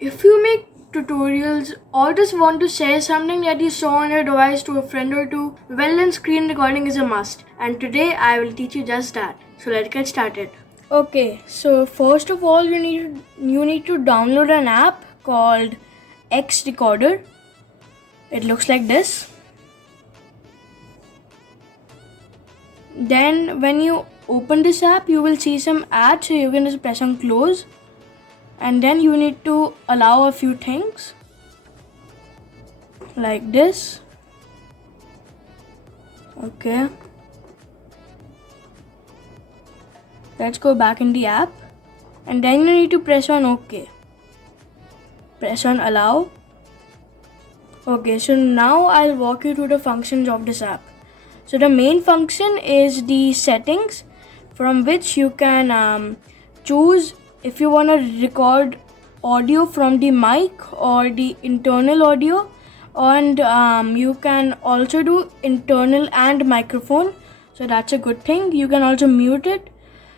If you make tutorials or just want to share something that you saw on your device to a friend or two, well then screen recording is a must. And today I will teach you just that. So let's get started. Okay, so first of all you need to download an app called X Recorder. It looks like this. Then when you open this app, you will see some ads, so you can just press on close. And then you need to allow a few things like this. Okay, let's go back in the app, and then you need to press on OK. Press on allow. Okay, so now I'll walk you through the functions of this app. So the main function is the settings, from which you can choose if you want to record audio from the mic or the internal audio, and you can also do internal and microphone, so that's a good thing. You can also mute it.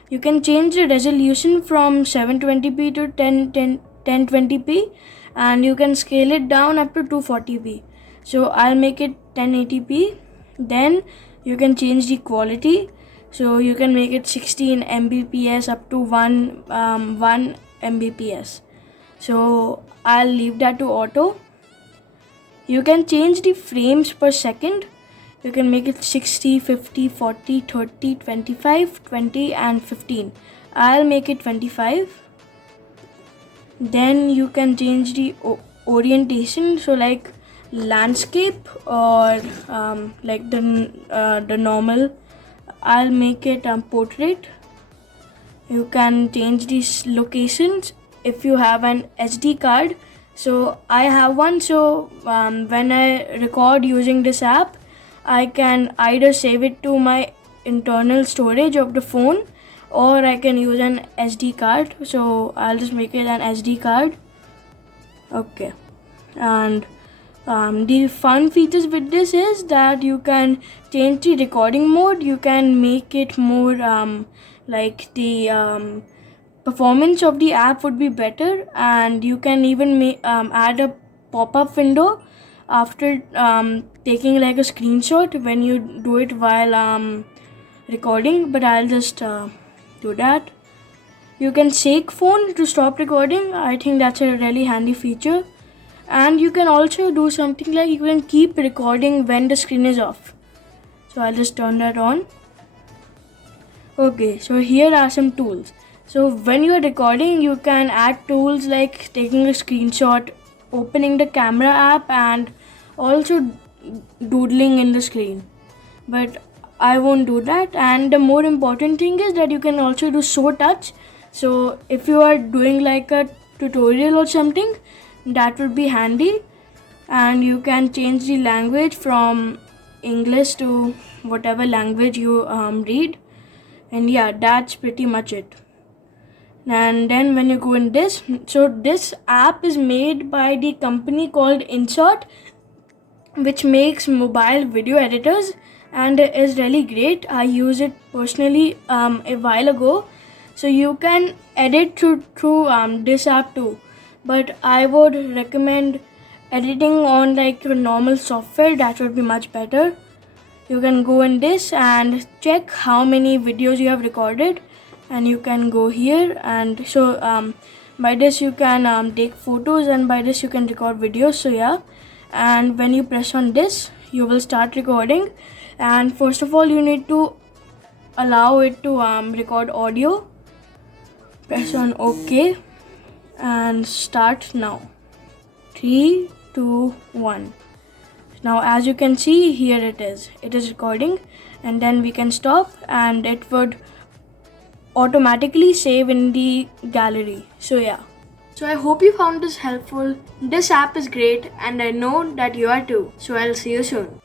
You can change the resolution from 720p to 1020p, and you can scale it down up to 240p. So I'll make it 1080p. Then you can change the quality, so you can make it 16 mbps up to 1 mbps. So I'll leave that to auto. You can change the frames per second. You can make it 60, 50, 40, 30, 25, 20 and 15. I'll make it 25. Then you can change the orientation, so like landscape or like the normal. I'll make it portrait. You can change these locations if you have an SD card. So I have one, so when I record using this app, I can either save it to my internal storage of the phone, or I can use an SD card. So I'll just make it an SD card. Okay, and the fun features with this is that you can change the recording mode. You can make it more like the performance of the app would be better, and you can even add a pop-up window after taking like a screenshot when you do it while recording, but I'll just do that. You can shake phone to stop recording. I think that's a really handy feature. And you can also do something like you can keep recording when the screen is off. So I'll just turn that on. Okay, so here are some tools. So when you are recording, you can add tools like taking a screenshot, opening the camera app, and also doodling in the screen. But I won't do that. And the more important thing is that you can also do show touch. So if you are doing like a tutorial or something, that would be handy. And you can change the language from English to whatever language you read. And yeah, that's pretty much it. And then when you go in this, so this app is made by the company called InShot, which makes mobile video editors, and is really great. I use it personally a while ago. So you can edit through this app too, but I would recommend editing on like your normal software. That would be much better. You can go in this and check how many videos you have recorded, and you can go here, and so by this you can take photos, and by this you can record videos. So yeah, and when you press on this, you will start recording. And first of all, you need to allow it to record audio. Press on OK and start now. 3, 2, 1. Now as you can see, here it is recording, and then we can stop, and it would automatically save in the gallery. So yeah. So I hope you found this helpful. This app is great, and I know that you are too. So I'll see you soon.